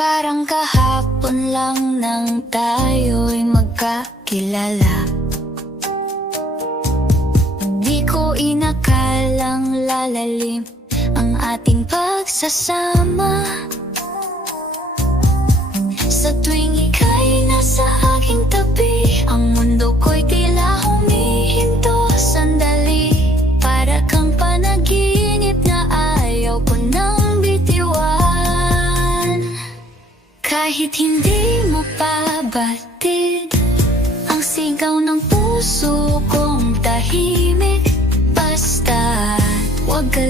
Parang kahapon lang nang tayo'y magkakilala. Di ko inakalang lalalim ang ating pagsasama Kahit hindi mo pa batid Ang sigaw ng puso kong tahimik Basta Huwag ka